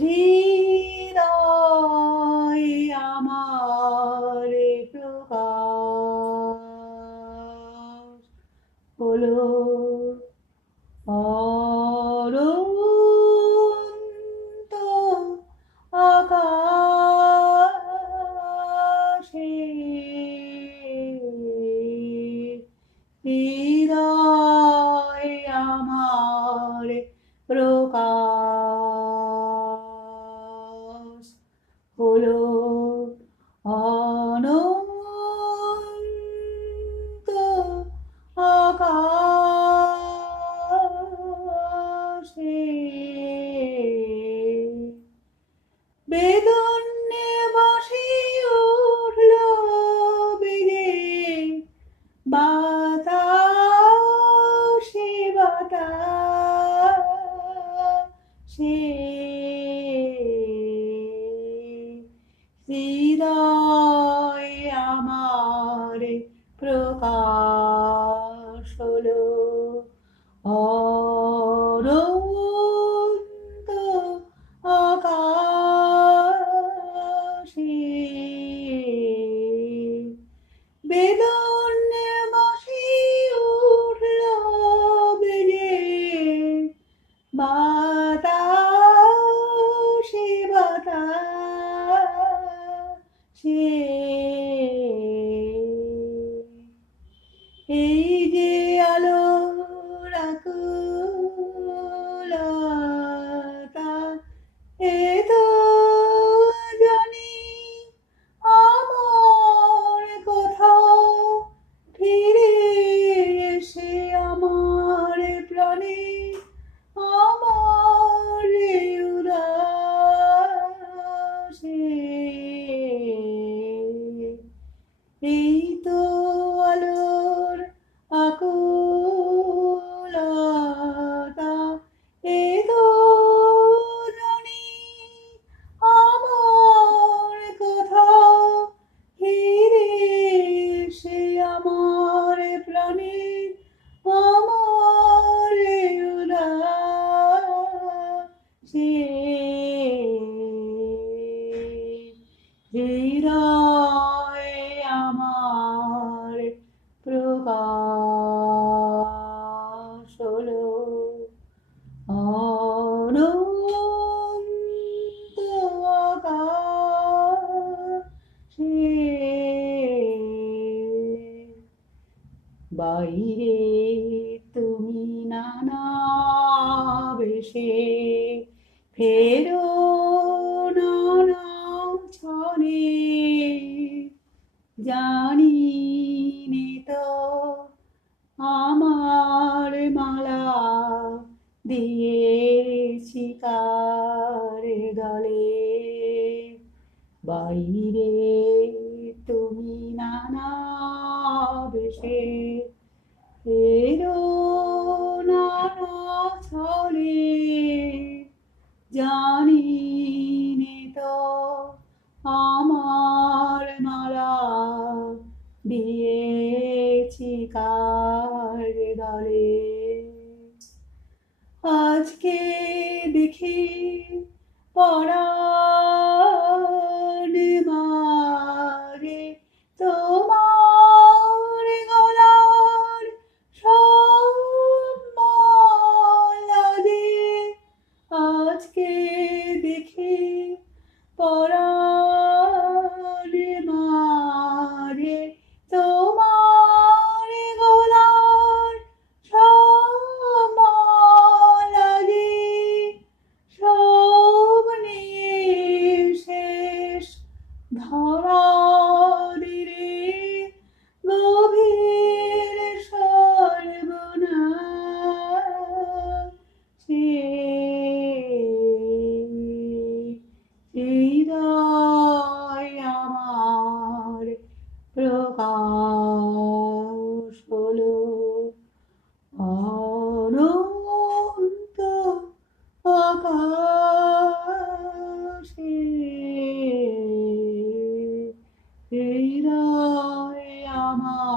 হৃদয় আমার প্রকাশ হলো অনন্ত আকাশে। হৃদয় আমার প্রকাশ হলো অনন্ত আকাশে। বেদনে বাঁশি উঠল বেজে, বাতাসে বাতাসে। হৃদয় আমার প্রকাশ হলো অনন্ত আকাশে। বেদনে বাঁশি উঠল বেজে, বাতাসে বাতাসে। এই যে আলোর আকুলতা, এ তো জানি আমার কোথাও ফিরে এসে আমার প্রাণে আমার উদাসে। এই তো আলোর আকুলতা, এ তো জানি আমার কোথাও ফিরে এসে আমার প্রাণে আমার উদাসে। হৃদয় আমার প্রকাশ হলো অনন্ত আকাশে। বাইরে তুমি নানা বেশে ফেরো নানা ছনে, জানি নে তো আমার মালা দিয়েছি কার গলে। বাইরে তুমি নানা বেশে ফেরো নানা ছলে, জানি নে তো আমার মালা দিয়েছি কার গলে। আজকে দেখি পরাণ মারে তোমার গলার সব মালা যে। আজকে দেখি পরাণ মারে তোমার গলার সব মালা যে। সব নিয়ে শেষ ধরারে গভীর সর্বনাশে। হৃদয় আমার প্রকাশ হলো অনন্ত আকাশে। হৃদয় আমার